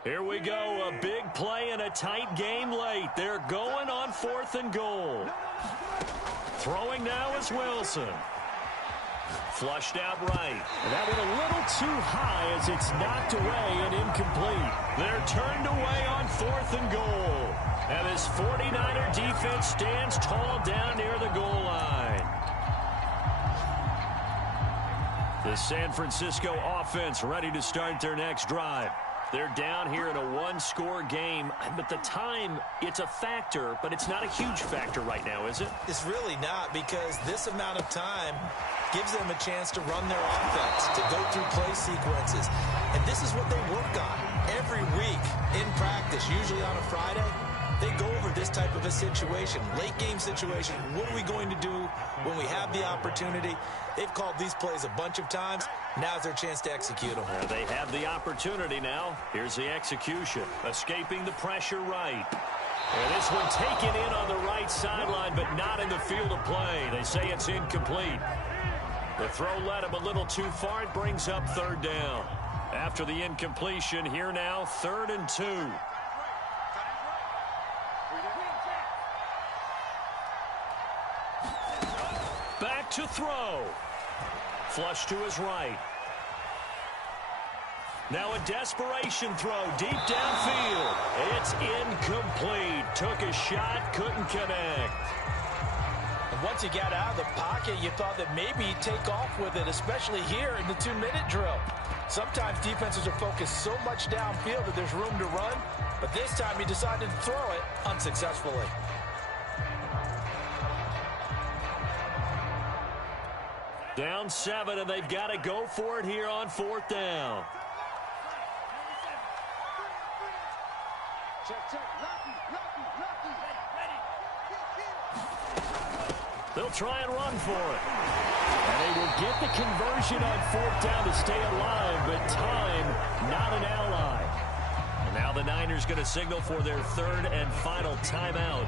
Here we go, a big play and a tight game late. They're going on fourth and goal. Throwing now is Wilson. Flushed out right. And that went a little too high as it's knocked away and incomplete. They're turned away on fourth and goal. And this 49er defense stands tall down near the goal line. The San Francisco offense ready to start their next drive. They're down here in a one-score game, but the time, it's a factor, but it's not a huge factor right now, is it? It's really not, because this amount of time gives them a chance to run their offense, to go through play sequences. And this is what they work on every week in practice, usually on a Friday. They go over this type of a situation, late game situation. What are we going to do when we have the opportunity? They've called these plays a bunch of times. Now's their chance to execute them. They have the opportunity now. Here's the execution. Escaping the pressure right. And this one taken in on the right sideline, but not in the field of play. They say it's incomplete. The throw led him a little too far. It brings up third down. After the incompletion, here now, 3rd and 2. Back to throw. Flush to his right. Now a desperation throw deep downfield. It's incomplete. Took a shot, couldn't connect. And once he got out of the pocket, you thought that maybe he'd take off with it, especially here in the 2-minute drill. Sometimes defenses are focused so much downfield that there's room to run, but this time he decided to throw it unsuccessfully. Down 7, and they've got to go for it here on 4th down. They'll try and run for it. And they will get the conversion on 4th down to stay alive, but time, not an ally. And now the Niners going to signal for their 3rd and final timeout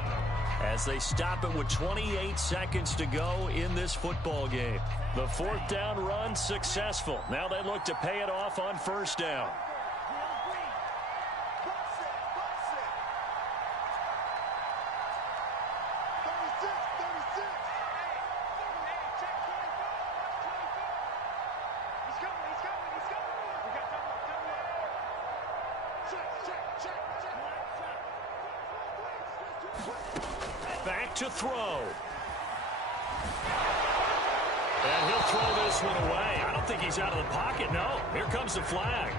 as they stop it with 28 seconds to go in this football game. The 4th down run successful. Now they look to pay it off on 1st down. Back to throw. And he'll throw this one away. I don't think he's out of the pocket. No, here comes the flag.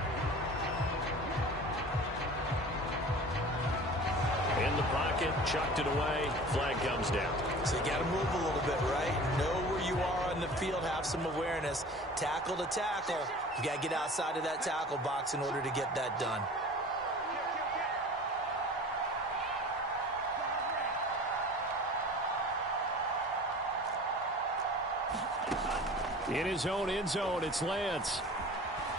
In the pocket, chucked it away. Flag comes down. So you got to move a little bit, right? Know where you are on the field. Have some awareness. Tackle to tackle. You got to get outside of that tackle box in order to get that done. In his own end zone, it's Lance.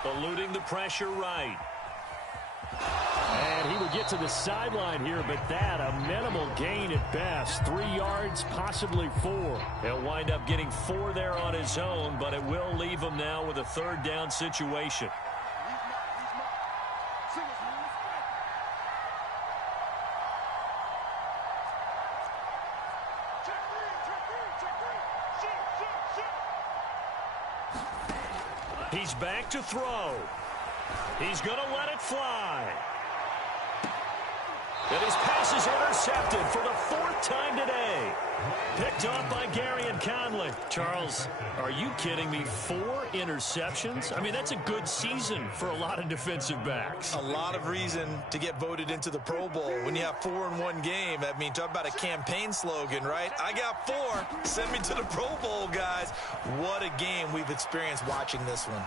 Eluding the pressure right. And he would get to the sideline here, but that a minimal gain at best. 3 yards, possibly 4. He'll wind up getting 4 there on his own, but it will leave him now with a 3rd down situation. He's back to throw. He's going to let it fly. And his pass is intercepted for the 4th time today. Picked off by Garyon Conley. Charles, are you kidding me? 4 interceptions? I mean, that's a good season for a lot of defensive backs. A lot of reason to get voted into the Pro Bowl. When you have 4 in one game, I mean, talk about a campaign slogan, right? I got 4. Send me to the Pro Bowl, guys. What a game we've experienced watching this one.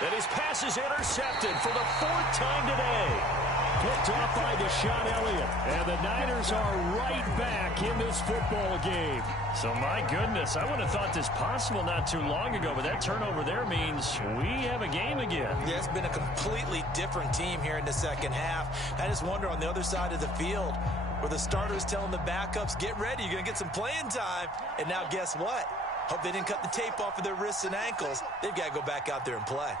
And his pass is intercepted for the 4th time today. Picked off by Deshaun Elliott. And the Niners are right back in this football game. So, my goodness, I would have thought this possible not too long ago, but that turnover there means we have a game again. Yeah, it's been a completely different team here in the second half. I just wonder on the other side of the field where the starters telling the backups, get ready, you're going to get some playing time. And now guess what? Hope they didn't cut the tape off of their wrists and ankles. They've got to go back out there and play.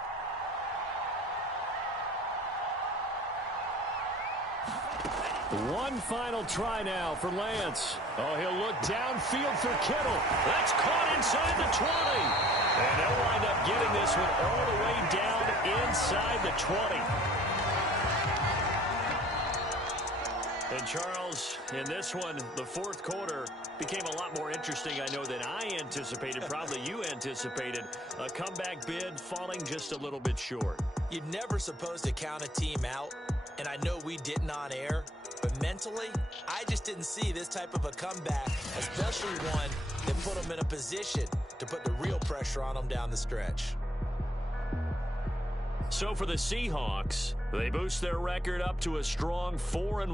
One final try now for Lance. Oh, he'll look downfield for Kittle. That's caught inside the 20. And they'll wind up getting this one all the way down inside the 20. And Charles, in this one, the 4th quarter became a lot more interesting, I know, than I anticipated. Probably you anticipated. A comeback bid falling just a little bit short. You're never supposed to count a team out, and I know we didn't on air, but mentally, I just didn't see this type of a comeback, especially one that put them in a position to put the real pressure on them down the stretch. So for the Seahawks, they boost their record up to a strong 4-1.